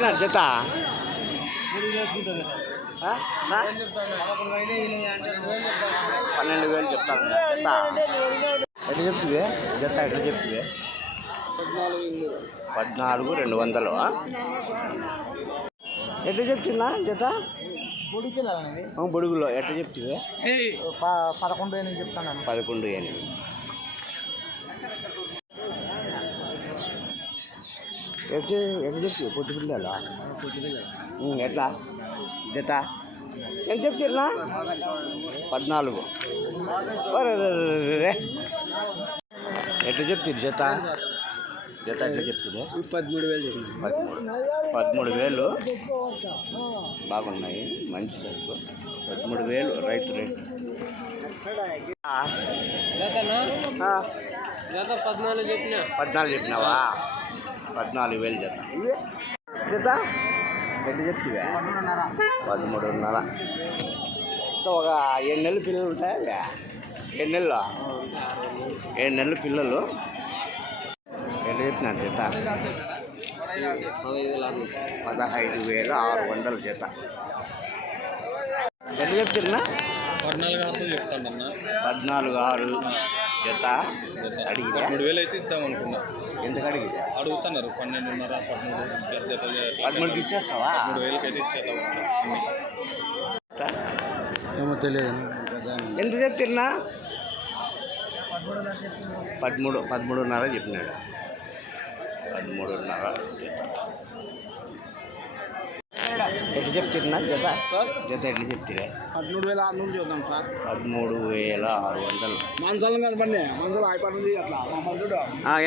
చెప్పినారు జత 12,000 చెప్తాను జత. ఎట్లా చెప్తివే జత? ఎట్లా చెప్తివే? 14,200. ఎట్లా చెప్తున్నా జత? బొడుగులో ఎట్లా చెప్తివే? 11,000 చెప్తాను. 11,000. ఎట్లా చెప్తివి? పొద్దు పిల్లలా ఎట్లా జత? ఎంత చెప్తున్నా? 14. ఎట్లా చెప్తుంది జత? జత ఎట్లా చెప్తుంది? 13,000. బాగున్నాయి, మంచి సరుకు. 13,000 రైతు రేటు. జత 14 చెప్పినా. 14 చెప్పినావా? 14,000 జత. ఇవే జత ఎట్లా చెప్తివా? 13,500. ఒక 7 నెలలు పిల్లలు ఉంటాయా? 7 నెలలు పిల్లలు. ఎట్లా చెప్పినా జత? 15,600 జత. ఎట్లా చెప్తున్నా? 14,600 చెప్తాను. 14,600 జత. అడిగి 13,000 అయితే ఇద్దాం అనుకున్నా. ఎందుకు అడిగి అడుగుతున్నారు? 12,500, 13,000 13,000 ఇచ్చేస్తావా? 13,000 అయితే ఇచ్చేద్దాం. ఏమో తెలియదు. ఎంత చెప్తున్నా? 13,500 చెప్పినాడు. 13,500 ఎట్లా చెప్తున్నా జత? జత ఎట్లా చెప్తే? 13,600 చూద్దాం సార్. 13,600. మంచాలం కనపడి మంచాలం అయిపోయింది. అట్లా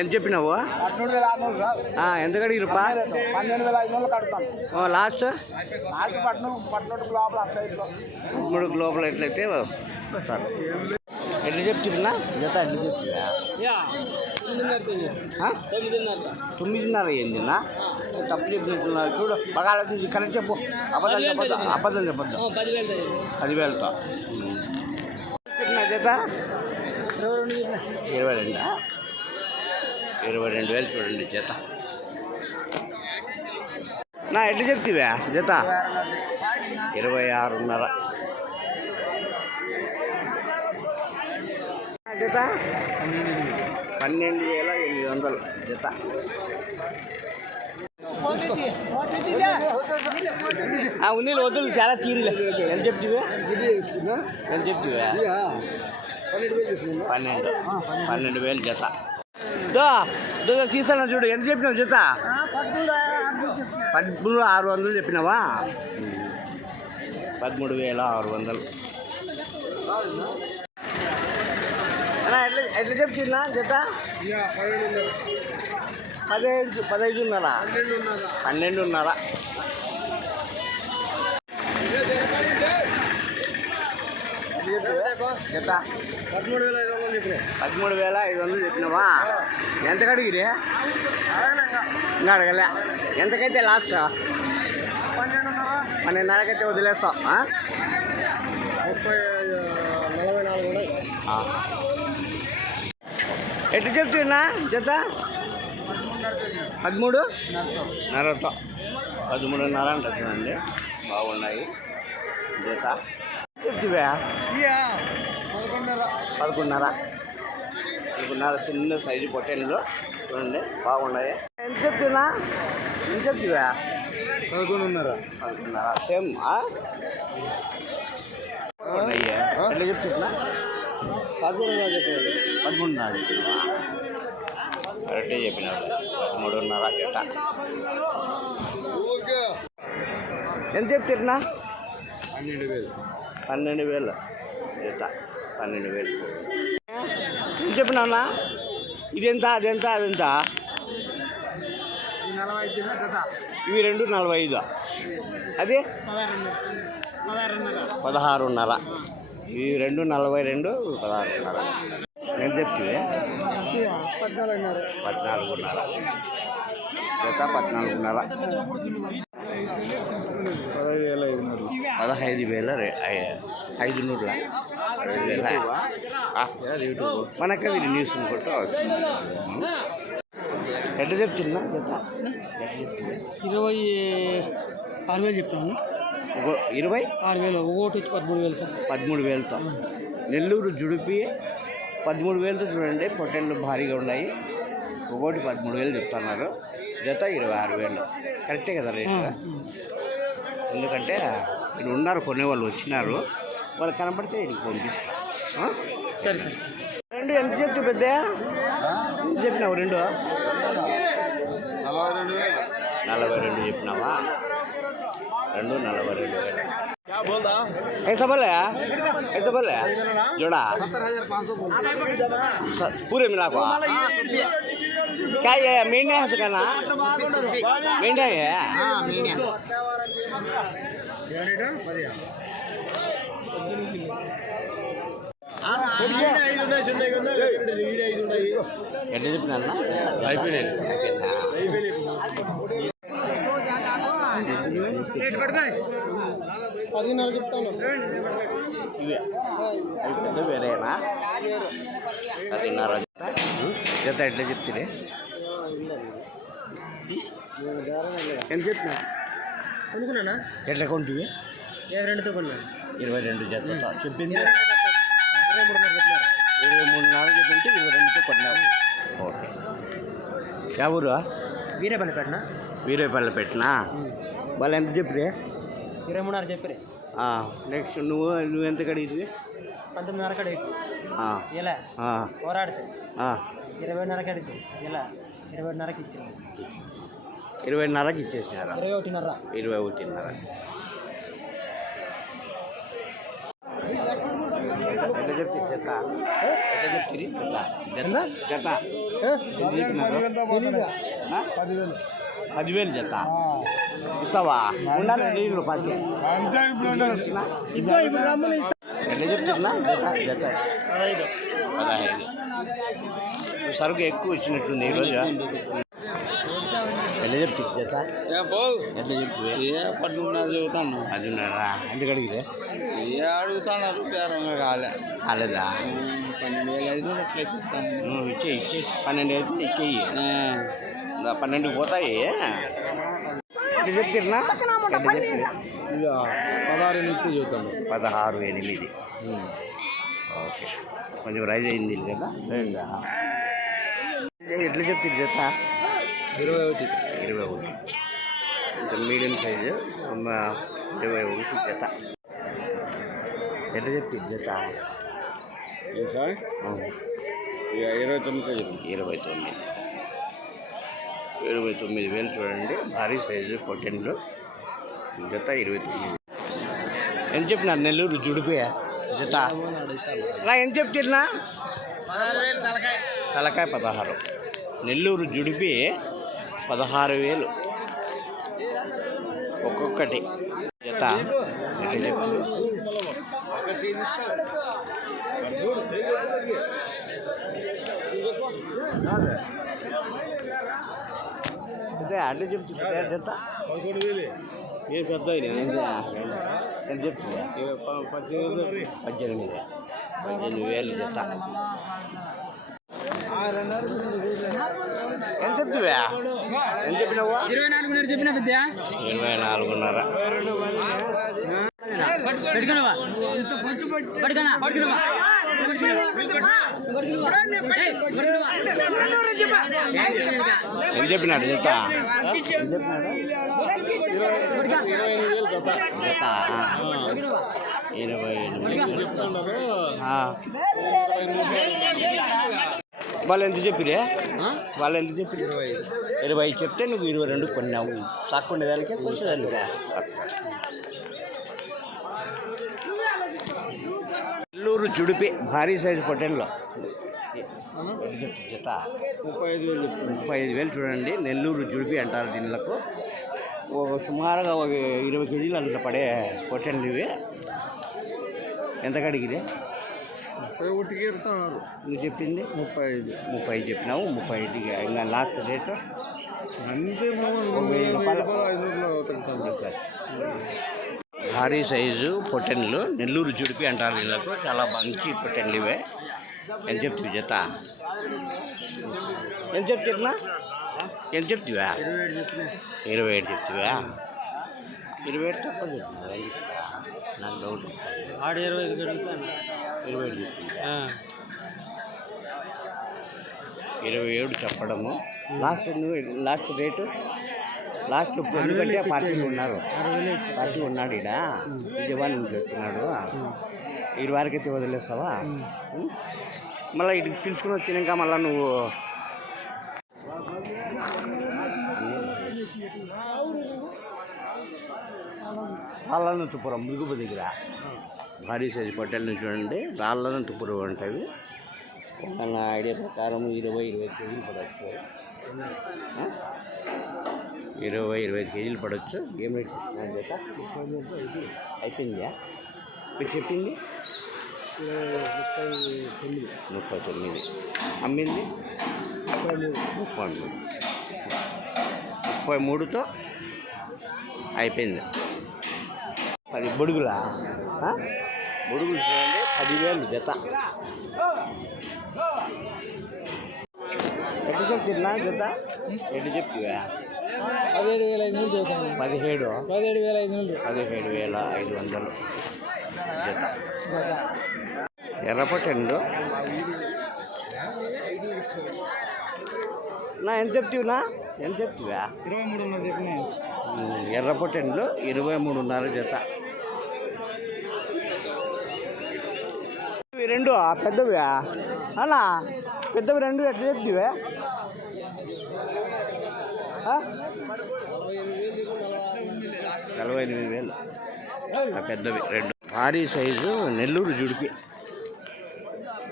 ఎంత చెప్పినావు? 13,600 సార్. ఎంత కడిగిరు? 12,500 కడతాను. లాస్ట్ పట్నోటికి లోపల అట్లా 3 లోపల ఎట్లయితే వస్తారు. ఎట్లా చెప్తున్నా జత? ఎట్లా చెప్తున్నా? 9,500 ఏందిన్నా? తప్పు చెప్పినట్టున్నారు చూడు. బాగా కరెక్ట్ చెప్పు. అబద్ధం చెప్పద్దు. 10,000తో జత. 22,000 చూడండి జత. ఎట్లా చెప్తివా జత? 26,500 జత. 12,800 జత. ఉంది వద్దులు చాలా తీరులే. ఎంత చెప్తివా? 12,000 జత. తీసాను చూడు. ఎంత చెప్పినావు జత? 13,600 చెప్పినావా? 13,600. ఎట్లా చెప్తున్నా జత? 15,500. 12,500. జత 13,500 చెప్పినావా? ఎంత కడిగిరి? ఇంకా అడగలే. ఎంతకైతే లాస్ట్? 12,500 వదిలేస్తావు. 44. ఎట్లా చెప్తున్నా జత? 13,500. 13,500 అంటుందండి. బాగున్నాయి జత. చెప్తివా? 11,500. చిన్న సైజు పొట్టెన్లు చూడండి, బాగున్నాయి. ఎంత చెప్తున్నా? ఎంత చెప్తివా? 11,500. సేమ్. ఎట్లా చెప్తున్నా? 13,500 చెప్పారు. 13,500 చెప్తున్నా. కరెక్టే చెప్పినాడు. 13,500 జత. ఎంత చెప్తున్నా? 12,000 జత. 12,000 ఎంత చెప్పినా? ఇదెంత? అదెంత? అదెంత? ఇవి 2 45. అది 16,500. ఇవి 2 42, 16,500. ఎంత చెప్తివే? 14,500 జత. 14,500. 15,500. మనకి న్యూస్ కొట్టు. ఎట్లా చెప్తున్నా జత ఎట్లా చెప్తుంది 26,000 చెప్తాను. 26,000 ఒకటి వచ్చి 13,000. 13,000తో నెల్లూరు జుడిపి 13,000తో చూడండి. పొట్టెళ్ళు భారీగా ఉన్నాయి. ఒకటి 13,000 చెప్తున్నారు. జత 26,000 కరెక్టే కదా రేటు? ఎందుకంటే ఇక్కడ ఉన్నారు కొనేవాళ్ళు వచ్చినారు. వాళ్ళు కనపడితే ఇక్కడికి పంపిస్తారు. సరే సరే. రెండు ఎంత చెప్తు పెద్ద ఎంత చెప్పినావు? 42 చెప్పినావా? 42,000 ऐसा बोले जोड़ा 70,500 पूरे मिला को क्या ये मेंढा है उसका ना? मेंढा है ఎట్లా చెప్పినా అయిపోయినాయి. 10,500 చెప్తాను. ఇవి వేరేనా? 10,500 జత ఎట్లా చెప్తే ఎంత చెప్పినా అనుకున్నానా? ఎట్లా కొంటివి? 22తో కొన్నాను. 22 జత చెప్పింది. 23,500 చెప్పింటే 22తో కొన్నావు. ఓకే. యా ఊరు? వీరేపల్లిపేటనా? వీరేపల్లిపేటనా? వాళ్ళు ఎంత చెప్పిరే? 23,500 చెప్పిరే. నెక్స్ట్ నువ్వు ఎంత కడిగితే? 19,500 కడిగి ఇలా పోరాడితే 20,500 కడిగితే ఇలా 20,500కి ఇచ్చింది. 20,500కి ఇచ్చేసినారా? 21,500. 21,500 ఎట్లా చెప్తే జత ఎట్లా చెప్తుంది? జత 10,000 జత ఇస్తావా? ఉండాలి నీళ్ళు పది ఎట్లా చెప్తున్నా? జత 15 సరుకు ఎక్కువ వచ్చినట్టుంది ఈరోజు. ఎట్లా చెప్తుంది జత? ఎట్లా చెప్తుంది? 13,500 చెబుతాను. 10,500 ఎంత కడిగిరే? అడుగుతున్నారు కాలేదా? 12,500 అట్లా ఇస్తాను. ఇచ్చేయి 12 అయితే ఇచ్చేయి. 12కి పోతాయి. ఎట్లా చెప్తున్నా? ఎట్లా చెప్తే? 16,800 చెబుతాను. 16,800 ఓకే. కొంచెం రైజ్ అయింది కదా? ఎట్లా చెప్తుంది జత? 21 కొంచెం మీడియం సైజు 21 జత. ఎట్లా చెప్తుంది జత? 29,000 చూడండి. భారీ సైజు పొట్టెన్లు జత 29. ఎంత చెప్పినారు? నెల్లూరు జుడిపి జత ఎంత చెప్తున్నా? తలకాయ 16. నెల్లూరు జుడిపి 16,000 ఒక్కొక్కటి జత. ఎట్లా చెప్తుంది? అదే అట్లా చెప్తుంది జత. 11,000 ఏం పెద్ద ఎంత చెప్తుంది? 18,000 జత. ఎంత చెప్తువా? ఎంత చెప్పినావా? 24,500 చెప్పిన విద్య. 24,500 ఎంత చెప్పినాడు జత? జత 28,000 వాళ్ళు ఎంత చెప్పిరే? వాళ్ళు ఎంత చెప్పి? 25 చెప్తే నువ్వు 22 కొన్నావు. తక్కువ దానికే కొంచెం దానికే. నెల్లూరు జుడిపి భారీ సైజు పొట్టెన్లో జత 35,000 చూడండి. నెల్లూరు జుడిపి అంటారు దీనిలకు. సుమారుగా 20 కేజీలు అంత పడే పొట్టెన్లు ఇవి. ఎంత కడిగిరే? 31కి ఇస్తున్నారు. నువ్వు చెప్పింది 30 చెప్పినావు. 35 ఇంకా లాస్ట్ రేటు అంతే. 1,000 రూపాయలు. భారీ సైజు పొట్టెన్లు నెల్లూరు జుడిపి అంటారు దీనిలకు. చాలా మంచి పొట్టెన్లు ఇవే. ఎంత చెప్తుంది జత? ఎంత చెప్తున్నా? ఎంత చెప్తివా 27 చెప్తివా 27 తక్కువ చెప్తున్నా నాకు డౌట్ ఆడ 25 అడుగుతాను 27 చెప్తుందా 27 చెప్పడము లాస్ట్ రేటు లాస్ట్ ఎందుకంటే పార్టీ ఉన్నారు పార్టీ ఉన్నాడు ఈడ విజయవాడ నుంచి వచ్చినాడు 20 అయితే వదిలేస్తావా మళ్ళీ ఇటు పిలుచుకుని వచ్చినాక మళ్ళీ నువ్వు రాళ్ళనంతపురం మురుగుపు దగ్గర భారీ సైజు పొట్టెలను చూడండి రాళ్ళనంతపురం ఉంటాయి నా ఐడియా ప్రకారం 20-25 కేజీలు పడవచ్చు 20-25 కేజీలు పడవచ్చు ఏం రేట్ చెప్తున్నాను చేత అయిపోయిందా మీరు చెప్పింది 39 అమ్మింది 33తో అయిపోయింది 10 బొడుగులా బొడుగులు చూడండి 10,000 జత ఎట్లా చెప్తున్నా జత ఎట్లా చెప్తివా 17,500 జత ఎర్రపట్టెండు నా ఎంత చెప్తివినా ఎంత చెప్తివా 23 చెప్పినా ఎర్రపట్టెండ్లు 23.5 జత ఇవి రెండు పెద్దవి అన్నా పెద్దవి రెండు ఎట్లా చెప్తివే 48,000 పెద్దవి రెండు భారీ సైజు నెల్లూరు జుడిపి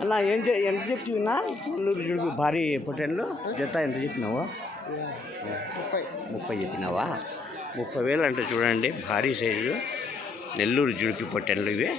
అన్న ఎంత చెప్తున్నా నెల్లూరు జుడిపి భారీ పొట్టెన్లు జత ఎంత చెప్పినావు 30 చెప్పినావా 30,000 అంటే చూడండి భారీ సైజు నెల్లూరు జుడిపి పొట్టెన్లు ఇవి